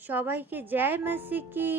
সবাইকে জয় মাসিকি।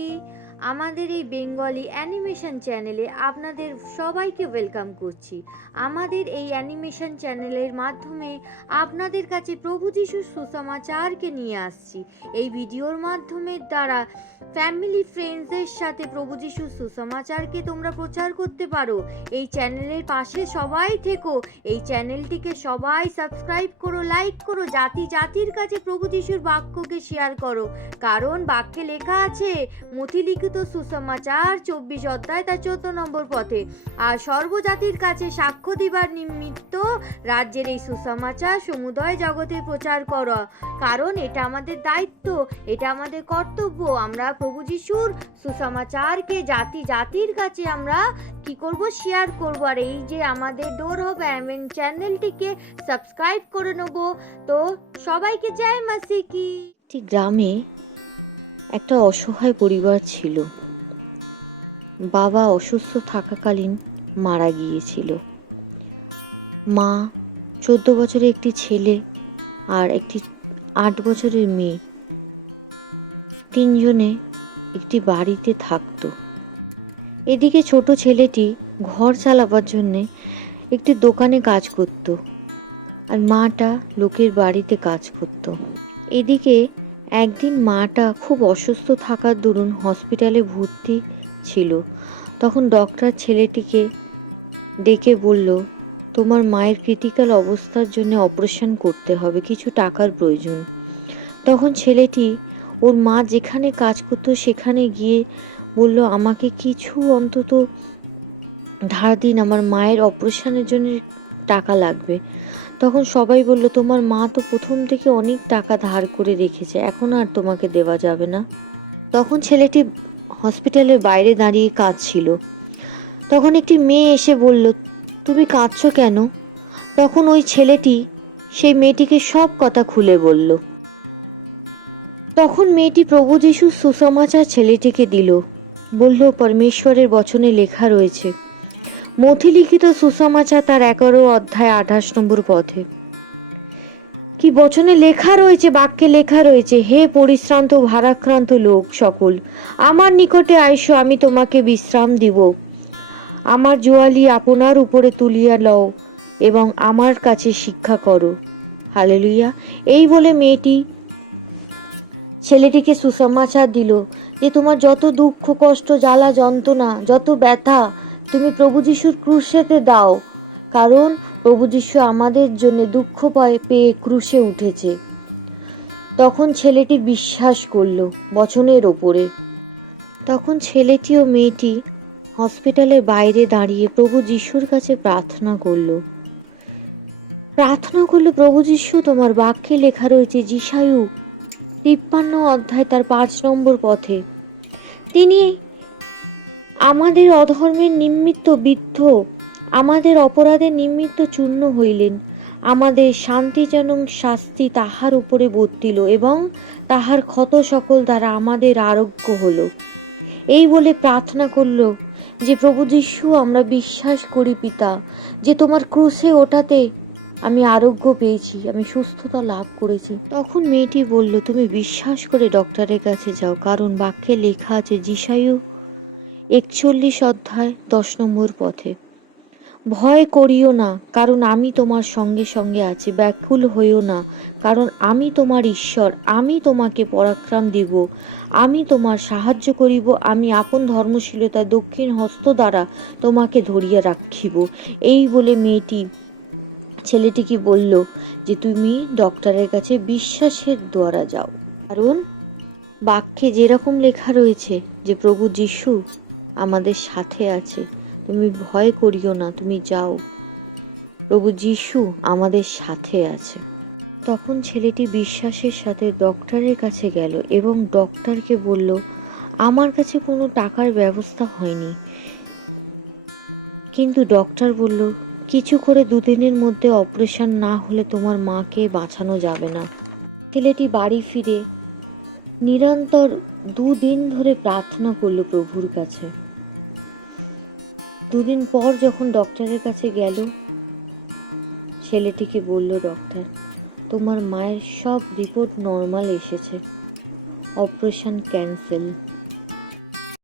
আমাদের এই বেঙ্গলি অ্যানিমেশন চ্যানেলে আপনাদের সবাইকে ওয়েলকাম করছি। আমাদের এই অ্যানিমেশন চ্যানেলের মাধ্যমে আপনাদের কাছে প্রভু যিশুর সুসমাচারকে নিয়ে আসছি। এই ভিডিওর মাধ্যমে দ্বারা ফ্যামিলি ফ্রেন্ডসদের সাথে প্রভু যিশুর সুসমাচারকে তোমরা প্রচার করতে পারো। এই চ্যানেলের পাশে সবাই থেকো। এই চ্যানেলটিকে সবাই সাবস্ক্রাইব করো লাইক করো, জাতি জাতির কাছে প্রভু যিশুর বাক্যকে শেয়ার করো। কারণ বাক্যে লেখা আছে মথিলিখিত সুসমাচার, চব্বিশ অধ্যায় তার চোদ্দ নম্বর পথে। আর সর্বজাতির কাছে সাক্ষ্য দিবার নিমিত্ত রাজ্যের এই সুসমাচার সমুদয় জগতে প্রচার করা। কারণ এটা আমাদের দায়িত্ব, এটা আমাদের কর্তব্য। আমরা প্রভু যিশুর সুসমাচারকে জাতি জাতির কাছে আমরা কি করব? শেয়ার করব। আর এই যে আমাদের ডোর হবে অ্যামেন চ্যানেলটিকে সাবস্ক্রাইব করে নেব। তো সবাইকে জয় মাসিকি। একটি গ্রামে একটা অসহায় পরিবার ছিল। বাবা অসুস্থ থাকাকালীন মারা গিয়েছিল। মা চোদ্দ বছরের একটি ছেলে আর একটি আট বছরের মেয়ে। তিনজনে একটি বাড়িতে থাকতো। এদিকে ছোট ছেলেটি ঘর চালাবার জন্যে একটি দোকানে কাজ করত আর মাটা লোকের বাড়িতে কাজ করত। এদিকে একদিন মাটা খুব অসুস্থ থাকার দরুন হসপিটালে ভর্তি ছিল। তখন ডক্টর ছেলেটিকে ডেকে বলল, তোমার মায়ের ক্রিটিক্যাল অবস্থার জন্য অপারেশন করতে হবে, কিছু টাকার প্রয়োজন। তখন ছেলেটি ওর মা যেখানে কাজ করতো সেখানে গিয়ে বলল, আমাকে কিছু অন্তত ধার দিন, আমার মায়ের অপারেশনের জন্য টাকা লাগবে। তখন সবাই বলল, তোমার মা তো প্রথম থেকে অনেক টাকা ধার করে রেখেছে, এখন আর তোমাকে দেওয়া যাবে না। তখন ছেলেটি হসপিটালের বাইরে দাঁড়িয়ে কাঁদছিল। তখন একটি মেয়ে এসে বলল, তুমি কাঁদছো কেন? তখন ওই ছেলেটি সেই মেয়েটিকে সব কথা খুলে বলল। তখন মেয়েটি প্রভু যিশুর সুসমাচার ছেলেটিকে দিল। বলল, পরমেশ্বরের বচনে লেখা রয়েছে মথিলিখিত সুসমাচার তার এগারো অধ্যায় আঠাশ নম্বর পথে। কি বচনে লেখা রয়েছে, বাক্যে লেখা রয়েছে, হে পরিশ্রান্ত, ভারাক্রান্ত লোক সকল, আমার নিকটে আইসো, আমি তোমাকে বিশ্রাম দিব। আমার জোয়ালি আপনার উপরে তুলিয়া লও এবং আমার কাছে শিক্ষা করো। হালেলুইয়া এই বলে মেয়েটি ছেলেটিকে সুসমাচার দিল যে, তোমার যত দুঃখ, কষ্ট, জ্বালা, যন্ত্রণা, যত ব্যথা তুমি প্রভু যিশুর ক্রুশেতে দাও, কারণ প্রভু যিশু আমাদের জন্য দুঃখ পায়, পেয়ে ক্রুশে উঠেছে। তখন ছেলেটি বিশ্বাস করল বচনের ওপরে। তখন ছেলেটি ও মেয়েটি হসপিটালের বাইরে দাঁড়িয়ে প্রভু যিশুর কাছে প্রার্থনা করল। প্রার্থনা করল, প্রভু যিশু, তোমার বাক্যে লেখা রয়েছে, যিশায়ু তিপ্পান্ন অধ্যায় তার পাঁচ নম্বর পথে। তিনি আমাদের অধর্মের নিমিত্ত বিদ্ধ, আমাদের অপরাধের নিমিত্ত চূর্ণ হইলেন। আমাদের শান্তিজনক শাস্তি তাহার উপরে বর্তিল এবং তাহার ক্ষত সকল দ্বারা আমাদের আরোগ্য হলো। এই বলে প্রার্থনা করল যে, প্রভু যিশু, আমরা বিশ্বাস করি পিতা, যে তোমার ক্রুশে ওঠাতে আমি আরোগ্য পেয়েছি, আমি সুস্থতা লাভ করেছি। তখন মেয়েটি বলল, তুমি বিশ্বাস করে ডক্টরের কাছে যাও, কারণ বাক্যে লেখা আছে, যিশায়ু একচল্লিশ অধ্যায়, দশ নম্বর পথে। ভয় করিও না, কারণ আমি তোমার সঙ্গে সঙ্গে আছি, ব্যাকুল হইও না, কারণ আমি তোমার ঈশ্বর, আমি তোমাকে পরাক্রম দিব, আমি তোমার সাহায্য করিব, আমি আপন ধর্মশীলতা দক্ষিণ হস্ত দ্বারা তোমাকে ধরিয়া রাখিব। এই বলে মেয়েটি ছেলেটিকে বলল যে, তুমি ডক্টরের কাছে বিশ্বাসের দ্বারা যাও। কারণ বাক্যে যেরকম লেখা রয়েছে যে, প্রভু যিশু আমাদের সাথে আছে। তুমি ভয় করিও না, তুমি যাও। প্রভু যিশু আমাদের সাথে আছে। তখন ছেলেটি বিশ্বাসের সাথে ডক্টরের কাছে গেল এবং ডক্টরকে বলল, আমার কাছে কোনো টাকার ব্যবস্থা হয়নি। কিন্তু ডক্টর বলল, কিছু করে দুদিনের মধ্যে অপারেশন না হলে তোমার মাকে বাঁচানো যাবে না। ছেলেটি বাড়ি ফিরে নিরন্তর দুদিন ধরে প্রার্থনা করল প্রভুর কাছে। দুদিন পর যখন ডক্টরের কাছে গেল, ছেলেটিকে বলল, ডক্টর, তোমার মায়ের সব রিপোর্ট নর্মাল এসেছে। Operation cancel.